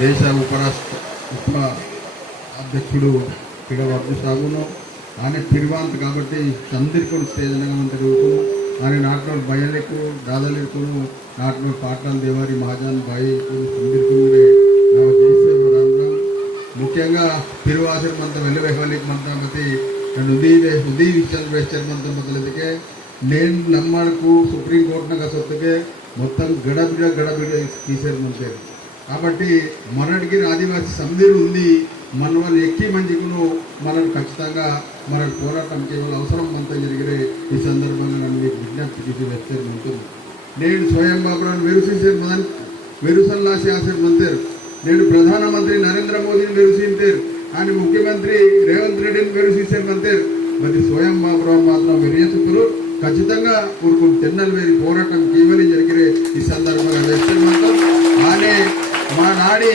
దేశ ఉపరాష్ట్ర ఉప అధ్యక్షుడు పిడవర్గు సాగును. ఆయన తిరువాంత్ కాబట్టి చందిరికుడు సేదనగా జరుగుతుంది ఆయన నాటినోడు బయలకు దాదలికును నాటినోడు పాటల దేవారి మహాజాన్ బాయి చందిరికుండే ముఖ్యంగా తిరువాసర్ మంత్రం వెళ్ళవేహలిక్ మంత్రమతి నేను ఉదయ ఉదయ విషయాలు వేస్తారు మంత్రం నేను నమ్మాడుకు సుప్రీం కోర్టునగా సొత్తుకే. మొత్తం గడబిడ గడబిడ తీసేది మంచారు కాబట్టి మొన్నటికి ఆదివాసీ సంధిరు ఉంది. మన వాళ్ళు ఎక్కి మంచికును మనం ఖచ్చితంగా మన పోరాటం కేవలం అవసరం అంతా జరిగితే ఈ సందర్భంగా నన్ను మీకు విజ్ఞప్తి చేసి వేస్తారు ఉంటుంది. నేను స్వయం బాబురాను వెరుసేసే మదన్ వెరుసల్లాసి ఆసే మంతేరు నేను ప్రధానమంత్రి నరేంద్ర మోదీని వెరుసింటారు ఆయన ముఖ్యమంత్రి రేవంత్ రెడ్డిని వెరుసేసే మంతేరు మరి స్వయం బాబురావు మాత్రం వెరియసుకులు ఖచ్చితంగా ఊరుకు తెన్నెలవేరి పోరాటం కేవలం జరిగిరే ఈ సందర్భంగా వేస్తే మాత్రం ఆనే మా నాడి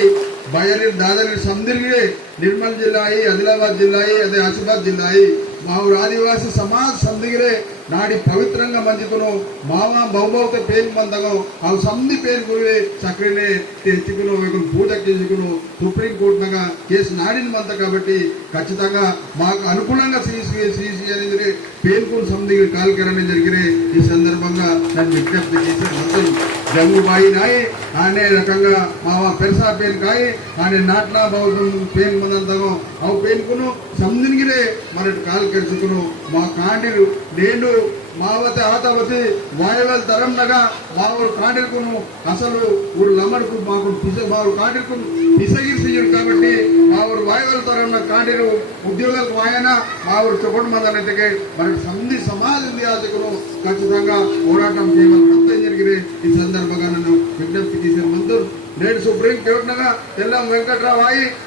బయలు దాదాపు సందిరిగిడే నిర్మల్ జిల్లాయి ఆదిలాబాద్ జిల్లాయి అదే ఆసిఫాబాద్ జిల్లాయి మా ఊరు ఆదివాసి సమాజ్ సందిగిరే నాడి పవిత్రంగా మంచుకును మామ బహుభౌత పేరు మందగో ఆ సంధి పేరు గురి చక్రనే తెచ్చుకును వీళ్ళు పూజ చేసుకును సుప్రీం కోర్టునగా కేసు నాడిన మంత కాబట్టి ఖచ్చితంగా మాకు అనుకూలంగా సిసి సిసి అనేది పేర్కొన సంధి కాల్కరణ జరిగిన ఈ సందర్భంగా నన్ను విజ్ఞప్తి చేసే మంత్రులు జంగుబాయి నాయి అనే రకంగా మావా పెరసా పేన్ కాయి ఆయన నాట్లా బౌద్ధం పేరు మందంతగో అవు పేర్కొను సందినిగిరే మన కాల్కరుచుకును మా కాండిరు నేను మావతి ఆతవతి వాయువల్ తరంనగా మా ఊరు కాండిల్కును అసలు ఊరు లమ్మడికు మాకు పిస మా ఊరు కాండిల్కు పిసగిరిసియ్యరు కాబట్టి మా ఊరు వాయువల్ తరంన కాండిలు ఉద్యోగాలకు వాయన మా ఊరు చెప్పడం మందనైతే మనకి సంధి సమాజ యాచకును ఖచ్చితంగా పోరాటం చేయమని మొత్తం జరిగింది ఈ సందర్భంగా నన్ను విజ్ఞప్తి చేసే మంత్రులు నేడు సుప్రీం కోర్టునగా తెల్లం వెంకట్రావు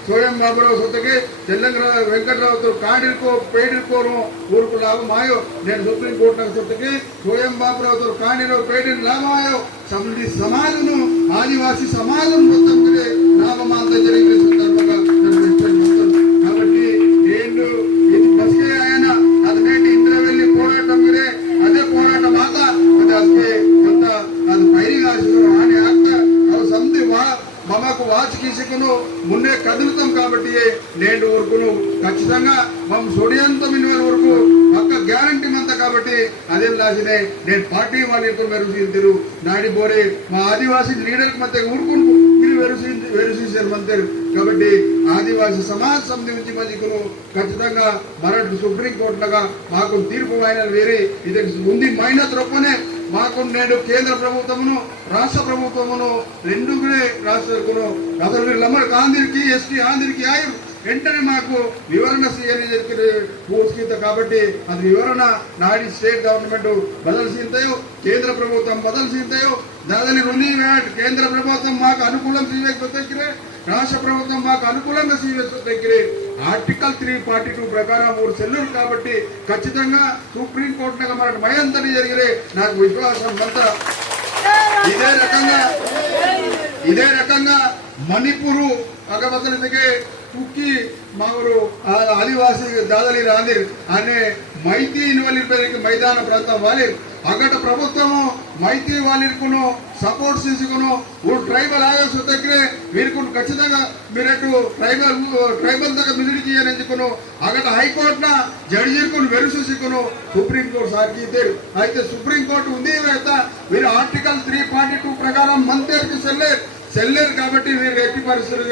స్వయం బాబురావు సొత్తకి తెల్లంగ వెంకట్రావుతో కాడిరుకో పేడిల్కోను ఊరుకు లాభమాయో నేను సుప్రీం కోర్టునకు సొత్తకి స్వయం బాబురావుతో కాడిరో పేడిని లాభమాయో సమితి సమాజము ఆదివాసీ సమాజం మొత్తం లాభమాంతం జరిగింది వా మమకు వాచ్ గీసుకును మున్నే కదులుతాం కాబట్టి నేను ఊరుకును. ఖచ్చితంగా మమ్మ సొడియంతం ఇన్వల్ వరకు పక్క గ్యారంటీ మంత కాబట్టి అదేం లాసినే నేను పార్టీ వాళ్ళతో వెరుసీరు నాడి బోరే మా ఆదివాసీ లీడర్ మధ్య ఊరుకును మీరు వెరుసీ వెరుసీసారు మంతారు. కాబట్టి ఆదివాసీ సమాజ సమితి నుంచి మంచికును ఖచ్చితంగా మరటి సుప్రీం కోర్టులుగా మాకు తీర్పు వాయినాలు వేరే. ఇది ఉంది మైన త్రొప్పనే మాకు నేడు కేంద్ర ప్రభుత్వమును రాష్ట్ర ప్రభుత్వమును రెండు రాష్ట్రకు అసలు వీళ్ళు ఆంధ్రికి ఎస్టీ ఆంధ్రికి ఆయుర్ వెంటనే మాకు వివరణ చేయాలి పూర్తిత కాబట్టి అది వివరణ నాడి స్టేట్ గవర్నమెంట్ బదలసింతయో కేంద్ర ప్రభుత్వం బదల్సింతాయో దాదాపు రుణి కేంద్ర ప్రభుత్వం మాకు అనుకూలం చేయకపోతే రాష్ట్ర ప్రభుత్వం మాకు అనుకూలంగా చేయకపోతే ఆర్టికల్ త్రీ ఫార్టీ టూ ప్రకారం మూడు సెల్లులు కాబట్టి ఖచ్చితంగా సుప్రీం కోర్టు మనకు మయంతటి జరిగితే నాకు విశ్వాసం అంతా. ఇదే రకంగా ఇదే రకంగా మణిపూరు అగవతలకి కుక్కి మామూలు ఆ దాదలి రాలి అనే మైతి ఇన్వలిపేరికి మైదాన ప్రాంతం వాలి అగట ప్రభుత్వము మైత్రి వాళ్ళకును సపోర్ట్ చేసుకును ఊరు ట్రైబల్ ఆవేశ దగ్గర మీరు ఖచ్చితంగా మీరు ట్రైబల్ ట్రైబల్ దగ్గర మిదిరి చేయని అక్కడ హైకోర్టున జడ్జికును వెరుసూసుకును సుప్రీంకోర్టు సార్కి ఇద్దరు. అయితే సుప్రీంకోర్టు ఉంది అయితే మీరు ఆర్టికల్ త్రీ ఫార్టీ టూ ప్రకారం మంత్రికి సెల్లేరు సెల్లేరు కాబట్టి మీరు ఎట్టి పరిస్థితులు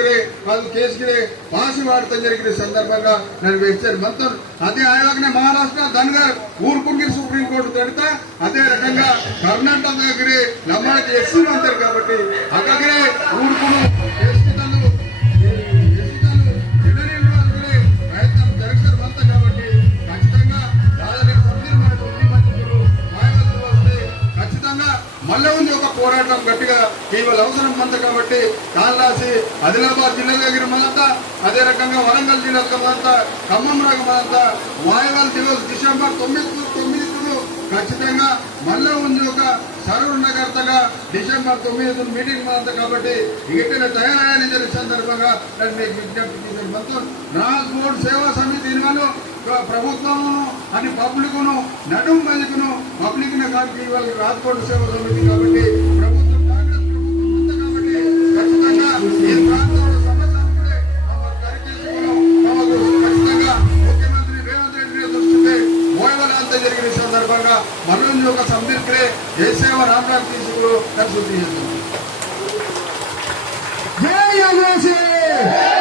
వాళ్ళు కేసుకి పాసి వాడతాం జరిగిన సందర్భంగా నేను వేశారు. మంత్రులు అదే ఆయోగనే మహారాష్ట్ర ధన్గర్ ఊరుకుంగిరి సుప్రీంకోర్టు తడితే అదే రకంగా కర్ణాటక దగ్గర నమ్మడానికి ఎస్సీ అంటారు కాబట్టి అక్కడే ఊరుకును ఇవాళ కేవలం అవసరం మంద కాబట్టి కాళ్ళాసి ఆదిలాబాద్ జిల్లా దగ్గర మనంతా అదే రకంగా వరంగల్ జిల్లా మనంతా ఖమ్మం రాక మనంతా వాయువాల దివస్ డిసెంబర్ తొమ్మిది తొమ్మిది ఖచ్చితంగా మళ్ళా ఉంది ఒక సర్వనగర్తగా డిసెంబర్ తొమ్మిది మీటింగ్ మనంతా కాబట్టి ఇగటిన తయారని జరిగిన సందర్భంగా నేను మీకు విజ్ఞప్తి చేసిన మొత్తం ట్రాన్స్పోర్ట్ సేవా సమితి ఇన్వాలు ప్రభుత్వమును అని పబ్లిక్ను నడుం బలికును పబ్లిక్ కాబట్టి ఇవాళ రాజ్కోట్ సేవ సమితి కాబట్టి ये सेवा रामनाथ की सिंह को कर सकती है जय जय जय